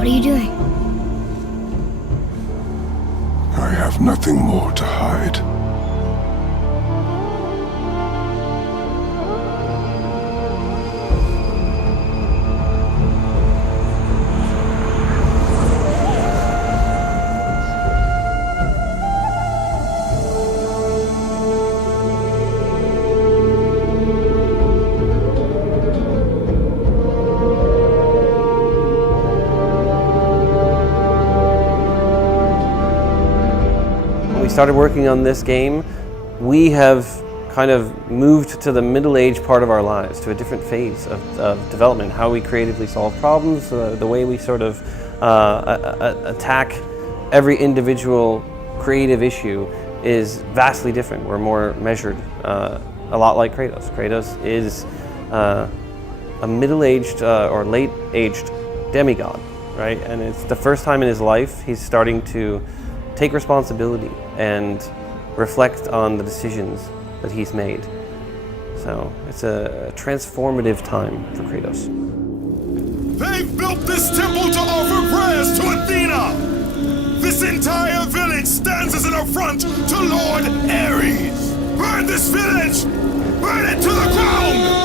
What are you doing? I have nothing more to hide. Started working on this game, we have kind of moved to the middle-age part of our lives, to a different phase of development, how we creatively solve problems, the way we sort of attack every individual creative issue is vastly different. We're more measured, a lot like Kratos. Kratos is a middle-aged or late-aged demigod, right? And it's the first time in his life he's starting to take responsibility and reflect on the decisions that he's made. So it's a transformative time for Kratos. They've built this temple to offer prayers to Athena! This entire village stands as an affront to Lord Ares! Burn this village! Burn it to the ground!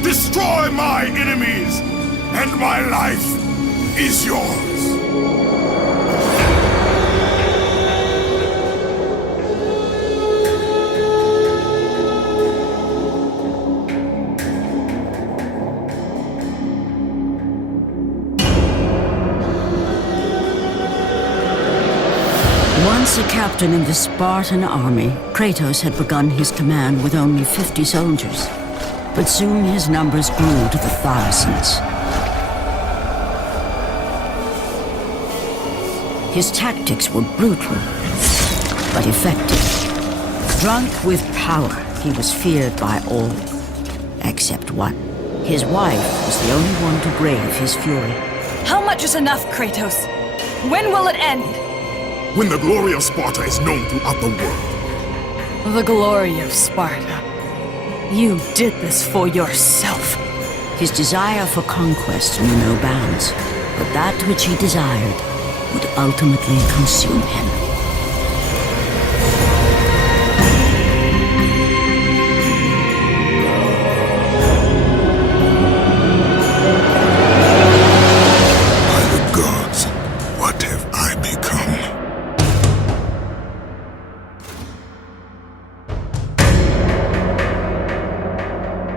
Destroy my enemies, and my life is yours. Once a captain in the Spartan army, Kratos had begun his command with only 50 soldiers. But soon his numbers grew to the thousands. His tactics were brutal, but effective. Drunk with power, he was feared by all, except one. His wife was the only one to brave his fury. How much is enough, Kratos? When will it end? When the glory of Sparta is known throughout the world. The glory of Sparta. You did this for yourself. His desire for conquest knew no bounds, but that which he desired would ultimately consume him. By the gods, what have I become?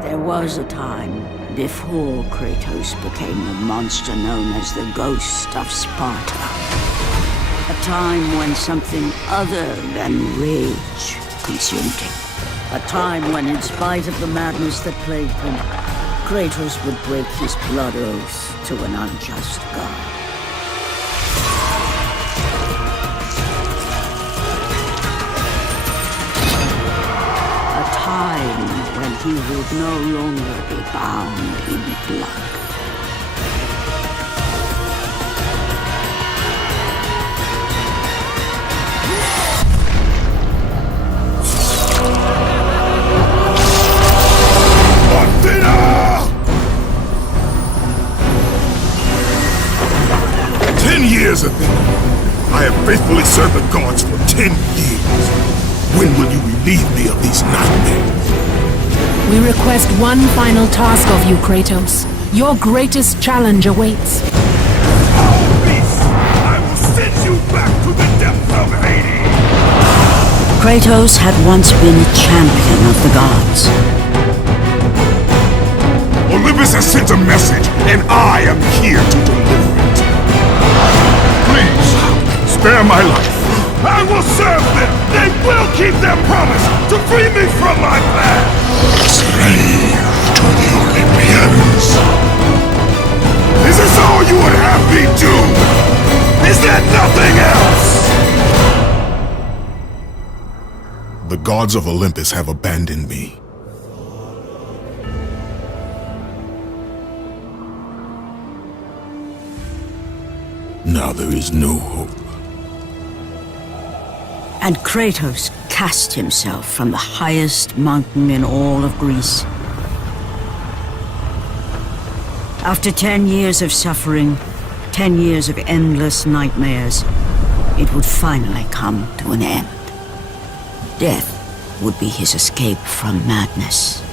There was a time before Kratos became the monster known as the Ghost of Sparta. A time when something other than rage consumed him. A time when, in spite of the madness that plagued him, Kratos would break his blood oath to an unjust god. A time when he would no longer be bound in blood. Athena! 10 years, Athena. I have faithfully served the gods for 10 years. When will you relieve me of these nightmares? We request one final task of you, Kratos. Your greatest challenge awaits. All beasts! I will send you back to the depths of Hades! Kratos had once been a champion of the gods. Olympus has sent a message, and I am here to deliver it. Please, spare my life. I will serve them! They will keep their promise to free me from my past! Slave to the Olympians. Is this all you would have me do? Is there nothing else? The gods of Olympus have abandoned me. Now there is no hope. And Kratos cast himself from the highest mountain in all of Greece. After 10 years of suffering, 10 years of endless nightmares, it would finally come to an end. Death would be his escape from madness.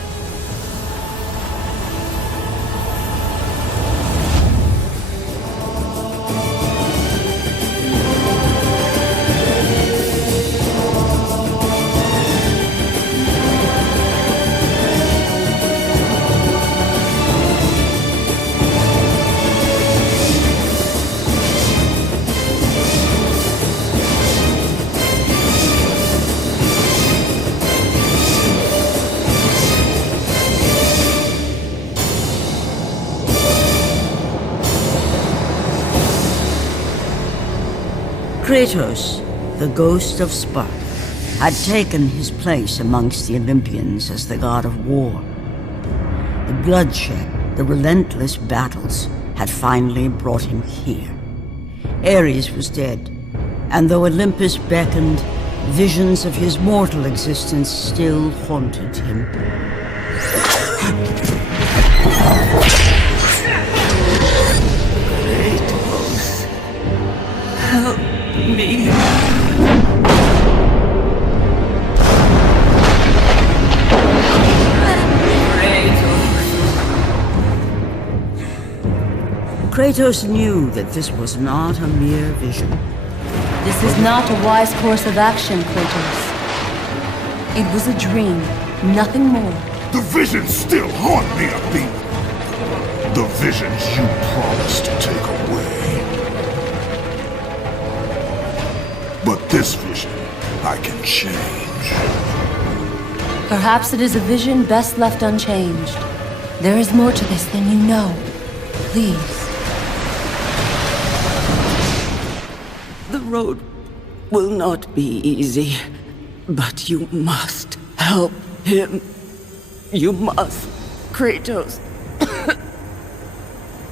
Kratos, the ghost of Sparta, had taken his place amongst the Olympians as the god of war. The bloodshed, the relentless battles, had finally brought him here. Ares was dead, and though Olympus beckoned, visions of his mortal existence still haunted him. Kratos, help me. Kratos knew that this was not a mere vision. This is not a wise course of action, Kratos. It was a dream, nothing more. The visions still haunt me, Athena. The visions you promised to take away. But this vision, I can change. Perhaps it is a vision best left unchanged. There is more to this than you know. Please. The road will not be easy, but you must help him. You must, Kratos.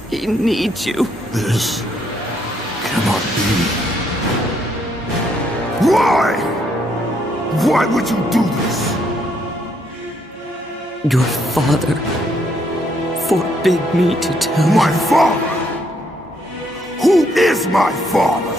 He needs you. This cannot be. Why? Why would you do this? Your father forbid me to tell My you. father? Who is my father?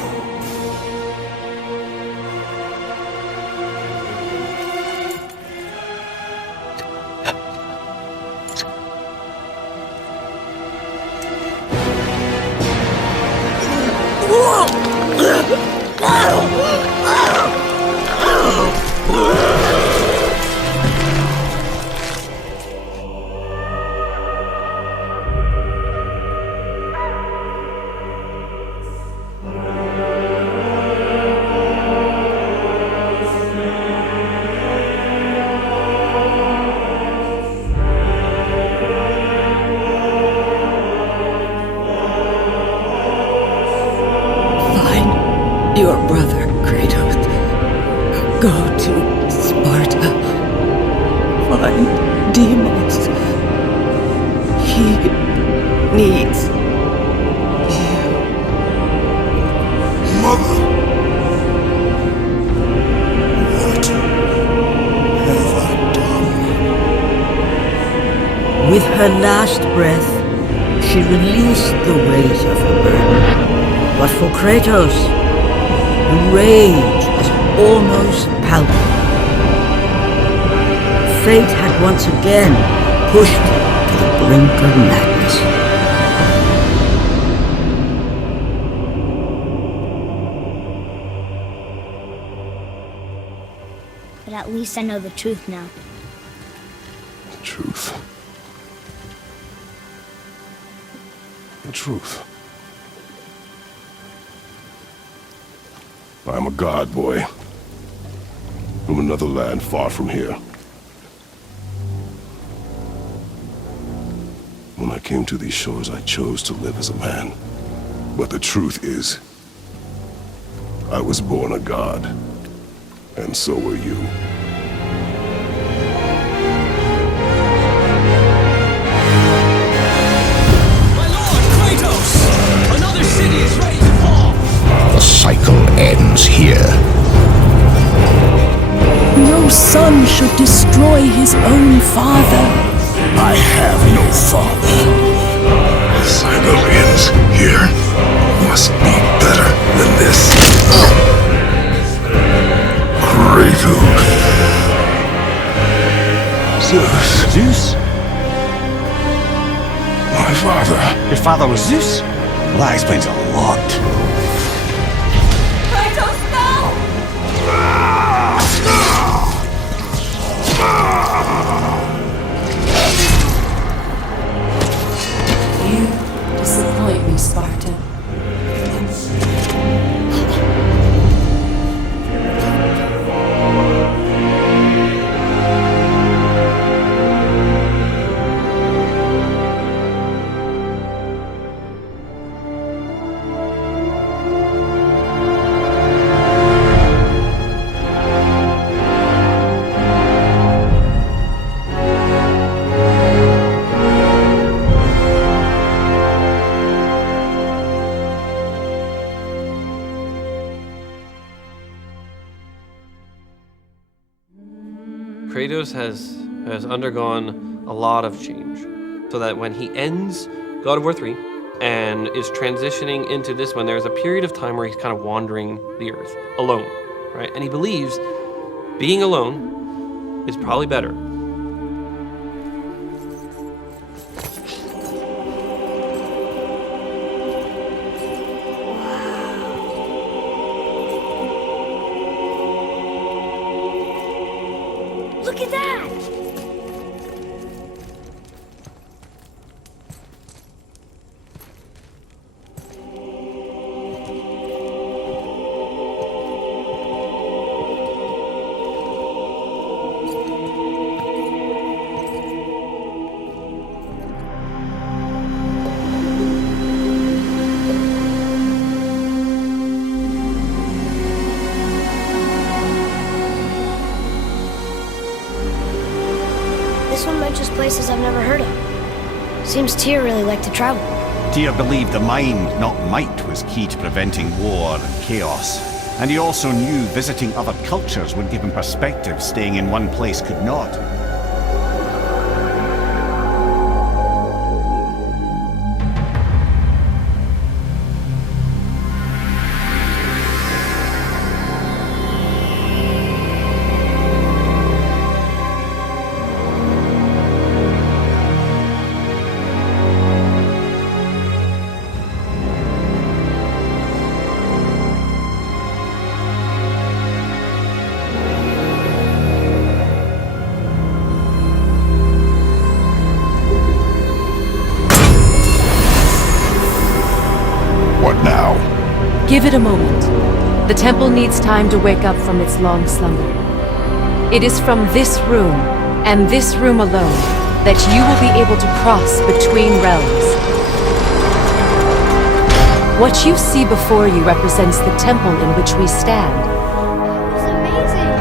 Your brother, Kratos. Go to Sparta. Find Deimos. He needs you. Mother! What have I done? With her last breath, she released the weight of her burden. But for Kratos, the rage was almost palpable. Fate had once again pushed him to the brink of madness. But at least I know the truth now. The truth. The truth. I'm a god, boy. From another land far from here. When I came to these shores, I chose to live as a man. But the truth is, I was born a god. And so were you. My lord, Kratos! Another city is ready to fall! Kratos here. No son should destroy his own father. I have no father. Civilians here must be better than this. Kratos. Zeus. Zeus? My father. Your father was Zeus? Well, that explains a lot. Kratos, no! You disappoint me, Spartan. Kratos has undergone a lot of change, so that when he ends God of War 3 and is transitioning into this one, there's a period of time where he's kind of wandering the earth alone, right? And he believes being alone is probably better. Look at that! This one mentions places I've never heard of. Seems Tyr really liked to travel. Tyr believed the mind, not might, was key to preventing war and chaos. And he also knew visiting other cultures would give him perspective staying in one place could not. What now? Give it a moment. The temple needs time to wake up from its long slumber. It is from this room, and this room alone, that you will be able to cross between realms. What you see before you represents the temple in which we stand. It's amazing!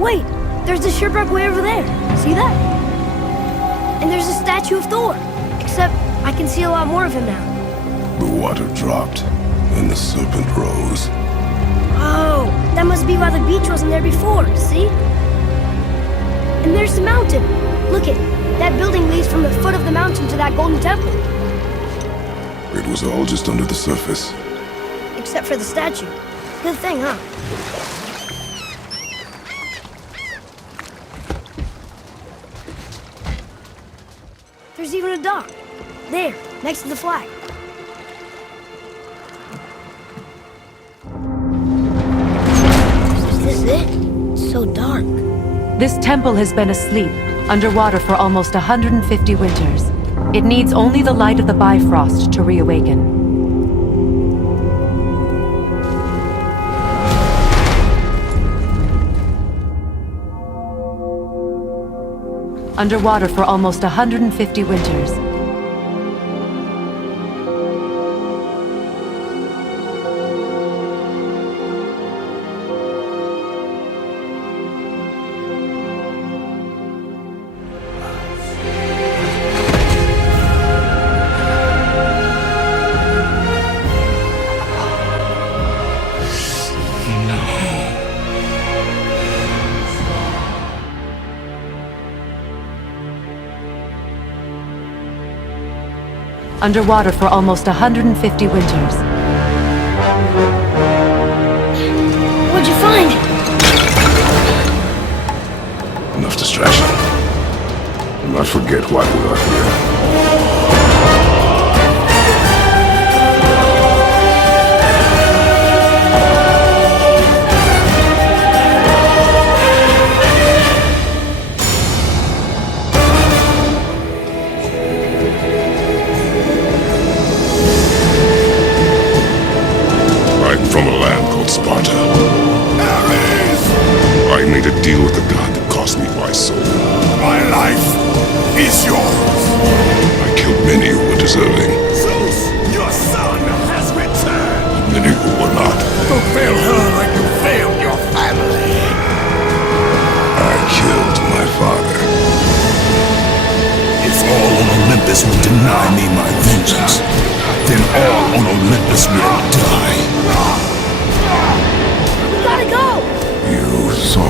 Wait, there's the shipwreck way over there. See that? And there's a statue of Thor. Except I can see a lot more of him now. The water dropped, and the serpent rose. Oh, that must be why the beach wasn't there before, see? And there's the mountain. Look it, that building leads from the foot of the mountain to that golden temple. It was all just under the surface. Except for the statue. Good thing, huh? There's even a dock. There, next to the flag. Is this it? It's so dark. This temple has been asleep, underwater for almost 150 winters. It needs only the light of the Bifrost to reawaken. Underwater for almost 150 winters. underwater for almost 150 winters. What'd you find? Enough distraction. Do not forget why we are here. From a land called Sparta. Ares! I made a deal with the god that cost me my soul. My life is yours. I killed many who were deserving, Zeus, your son has returned. many who were not. Don't fail her like you failed your family. I killed my father. If all on Olympus will deny me my vengeance, then all on Olympus will die. We gotta go! You saw.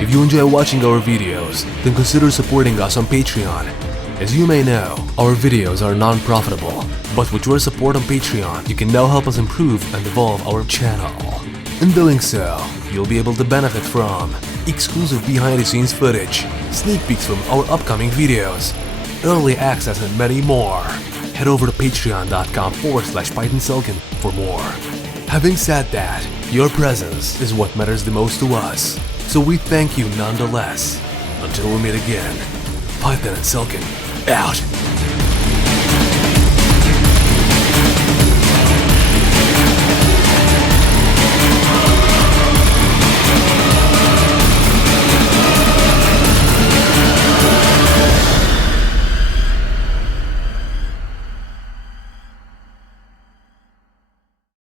If you enjoy watching our videos, then consider supporting us on Patreon. As you may know, our videos are non-profitable, but with your support on Patreon, you can now help us improve and evolve our channel. In doing so, you'll be able to benefit from exclusive behind-the-scenes footage, sneak peeks from our upcoming videos, early access and many more. Head over to patreon.com/PythonSelkan for more. Having said that, your presence is what matters the most to us, so we thank you nonetheless. Until we meet again, PythonSelkan out.